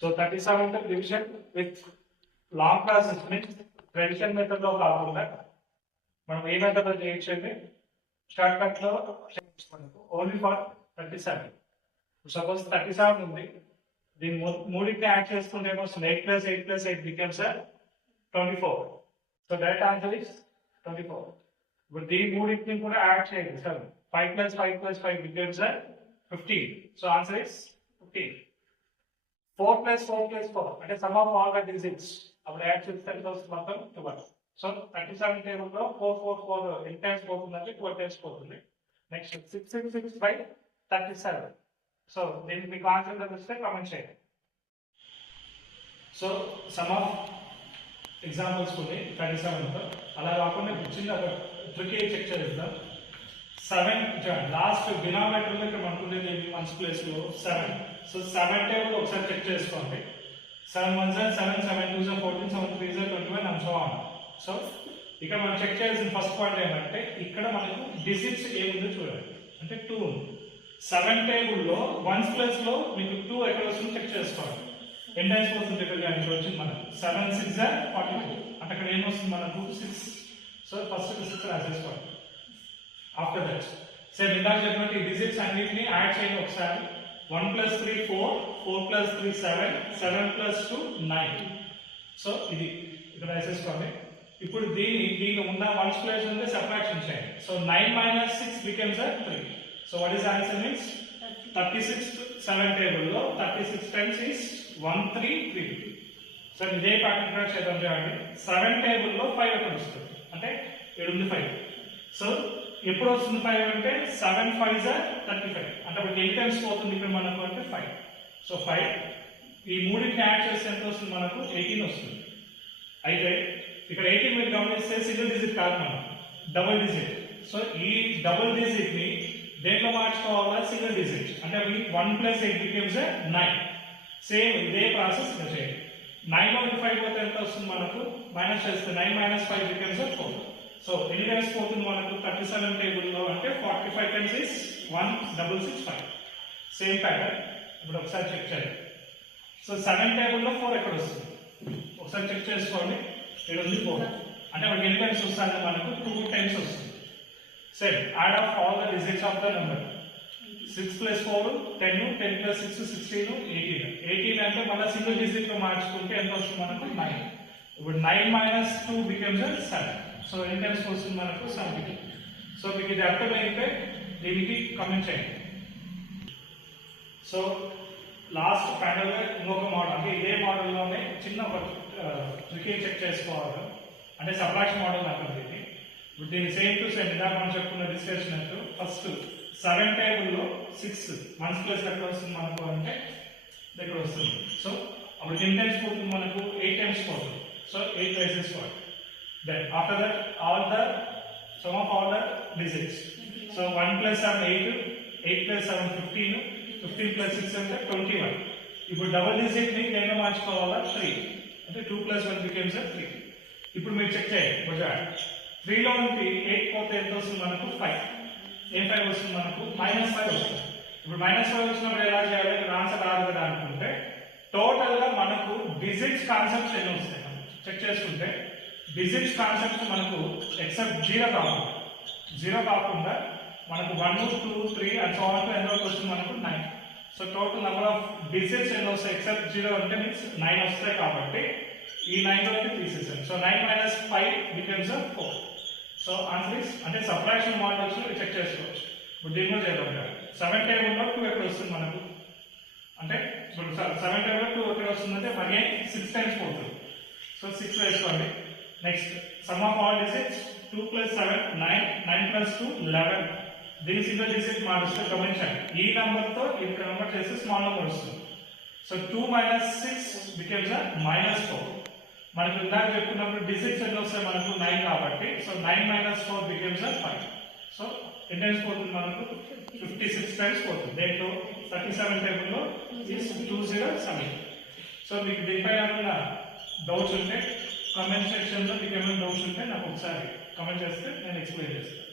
So 37 division with long process means traditional method లో కాకుండా మనం ఏ మెథడ్ లో చేయొచ్చండి షార్ట్ కట్ లో చేయొచ్చు ఓన్లీ ఫర్ 37. సపోజ్ 37 ఉంది, దీని మూడింటిని యాడ్ చేసుకుంటే ఏమొస్తుంది 8 + 8 + 8 becomes 24. So direct answer is 24. ఇప్పుడు దీని మూడింటిని కూడా యాడ్ చేయండి sir 5 + 5 + 5 becomes 15. So answer is 15. 4 + 4 + 4 అంటే some of all the digits అప్పుడు యాడ్ చేస్తే ఎంత వస్తుంది మొత్తం 12. సో 37 టేబుల్ లో 4 4 4 ఎన్ని టైమ్స్ పోతుందంటే 12 టైమ్స్ పోతుంది. నెక్స్ట్ 666/37. సో దీనికి మీకు ఆన్సర్ తెలిస్తే కామెంట్ చేయండి. సో సమ్ ఆఫ్ ఎగ్జాంపుల్స్ కొన్ని 37 తో అలా కాకుండా చిన్న ట్రికీ చెక్ చేద్దాం. 7 లాస్ట్ డినామినేటర్ లో ఇక్కడ మనకు ఉండేది వన్స్ ప్లేస్ లో 7. సో 7 టేబుల్ ఒకసారి చెక్ చేసుకోండి. 7 1s 7, 7 2s 14, 7 3s 21 and so on. So ఇక్కడ మనం చెక్ చేయాల్సిన ఫస్ట్ పాయింట్ ఏంటంటే ఇక్కడ మనకు డిజిట్స్ ఏముందో చూడండి. అంటే 2 ఉంది. 7 టేబుల్ లో వన్స్ ప్లేస్ లో మీకు 2 ఎక్కడ వస్తుందో చెక్ చేసుకోవాలి. ఎన్ని టైమ్స్ వస్తుంది ఇక్కడ కానీ ఇక్కడ వచ్చింది మనకు 7 6 42 అంటే అక్కడ ఏమొస్తుంది మనకు 6. సో ఫస్ట్ 6 రాసేసుకోండి. ఆఫ్టర్ దట్ సేమ్ ఇందాక చెప్పినట్టు ఈ డిజిట్స్ అన్నిటిని యాడ్ చేయండి ఒకసారి. 1 + 3 4, 4 + 3 7, 7 + 2 9. సో ఇది ఇక్కడ రాసేసుకోండి. ఇప్పుడు దీని ఉన్న వన్స్ ప్లేస్ ఉంటే సబ్ట్రాక్షన్ చేయండి. So 9 - 6 becomes 3. So what is answer means 36 7 table లో 36 టైమ్స్ ఇస్ 1333. సో ఇదే ప్యాటర్న్ కూడా చేద్దాం చూడండి. 7 టేబుల్ లో 5 ఎక్కడ వస్తుంది అంటే 7 5. సో ఎప్పుడు వస్తుంది 5 అంటే 7 5s 35 అంటే ఇప్పుడు 8 టైమ్స్ పోతుంది ఇక్కడ మనకు అంటే 5. సో 5 ఈ మూడింటిని యాడ్ చేస్తే ఎంత వస్తుంది మనకు 18 వస్తుంది. అయితే ఇక్కడ 18 మీరు గమనిస్తే సింగిల్ డిజిట్ కాదు మనం డబుల్ డిజిట్. సో ఈ డబుల్ డిజిట్ ని దేంట్లో మార్చుకోవాలా సింగిల్ డిజిట్ అంటే 1 + 8 becomes 9. సేమ్ ఇదే ప్రాసెస్ ఇక్కడ చేయండి. 9 లో 5 పోతే ఎంత వస్తుంది మనకు మైనస్ చేస్తే 9 - 5 becomes 4. సో ఎన్ని టైమ్స్ పోతుంది మనకు 37 టేబుల్ లో అంటే 45 టైమ్స్ ఇస్ 1665. సేమ్ ప్యాటర్న్ ఇప్పుడు ఒకసారి చెక్ చేయండి. సో 7 టేబుల్ లో 4 ఎక్కడ వస్తుంది ఒకసారి చెక్ చేసుకోండి. ఇక్కడ ఉంది 4 అంటే మనకి ఎన్ని టైమ్స్ వస్తుంది మనకు 2 టైమ్స్ వస్తుంది. Same add of all the digits of the number 6 + 4 10, 10 + 6 16, 18. 18 అంటే మళ్ళీ సింగిల్ డిజిట్ లో మార్చుకుంటే ఎంత వస్తుంది మనకు 9. ఇప్పుడు 9 - 2 becomes 7. సో ఎన్ని టైమ్స్ వస్తుంది మనకు 70. సో మీకు ఇది అర్థమైతే దీనికి కామెంట్ చేయండి. సో లాస్ట్ ఫైనల్ గా ఇంకొక మోడల్ అంటే ఇదే మోడల్లోనే చిన్న ఒక ట్రికీ చెక్ చేసుకోవాలి. అంటే సబ్ట్రాక్షన్ మోడల్ అంటారు దీన్ని. ఇప్పుడు దీన్ని సేమ్ టు సేమ్ ఇందాక మనం చెప్పుకున్న డిస్కషన్ ఫస్ట్ 7 టేబుల్ లో 6 వన్స్ ప్లేస్ ఎక్కడ వస్తుంది మనకు అంటే దగ్గర వస్తుంది. సో అప్పుడు ఎన్ని టైమ్స్ పోతుంది మనకు 8 టైమ్స్ పోతుంది. సో 8 వేసేసుకోవాలి. Then after that all the sum of all the digits. So 1 + 7 8, 8 + 7 15, 15 + 6 అంటే 21. ఇప్పుడు డబుల్ డిజిట్ ని దేంట్లో మార్చుకోవాలా 3 అంటే 2 + 1 becomes 3. ఇప్పుడు మీరు చెక్ చేయండి. 3 లో నుండి 8 పోతే ఎంత వస్తుంది మనకు 5. ఏం 5 వస్తుంది మనకు -5 వస్తుంది. ఇప్పుడు -5 వచ్చినప్పుడు ఎలా చేయాలి ఇక్కడ ఆన్సర్ రాదు కదా అనుకుంటే టోటల్ గా మనకు డిజిట్స్ కాన్సెప్ట్స్ ఎన్ని వస్తాయి చెక్ చేసుకుంటే డిజిట్స్ కాన్సెప్ట్ మనకు ఎక్సెప్ట్ 0 కాకుండా మనకు 1 2 3 అండ్ సో ఆన్ టు ఎంత వస్తుంది మనకు 9. So total number of digits ఎన్ని వస్తాయి ఎక్సెప్ట్ 0 అంటే మీన్స్ 9 వస్తాయి కాబట్టి ఈ 9 లోకి తీసేసాం. So 9 - 5 becomes 4. So answer is అంటే సబ్ట్రాక్షన్ మోడల్స్ చెక్ చేసుకోవచ్చు. ఇప్పుడు దీని కూడా చేద్దాం. 7 టేబుల్ లో 2 ఎక్కడ వస్తుంది మనకు అంటే ఇప్పుడు 7 టేబుల్ లో 2 ఎక్కడ వస్తుందంటే అగైన్ 6 టైమ్స్ పోతుంది. సో 6 వేసుకోండి. Next some of all digits 2 + 7 9, 9 + 2 11. దీని సింగిల్ డిజిట్ మారుస్తే గమనించండి ఈ నంబర్ తో ఇక్కడ నంబర్ చేస్తే స్మాల్ నంబర్ వస్తుంది. So 2 - 6 becomes -4. మనకు ఇందాక చెప్పుకున్నప్పుడు డిజిట్స్ ఎన్ని వస్తాయి మనకు 9 కాబట్టి సో 9 - 4 becomes 5. సో ఎన్ని టైమ్స్ పోతుంది మనకు 56 టైమ్స్ పోతుంది. దేంట్లో 37 టేబుల్ లో 207. సో మీకు దీనిపై ఏమైనా డౌట్స్ ఉంటే కామెంట్ సెక్షన్ లో మీకు ఏమైనా డౌట్స్ ఉంటే నాకు ఒకసారి కామెంట్ చేస్తే నేను ఎక్స్ప్లెయిన్ చేస్తాను.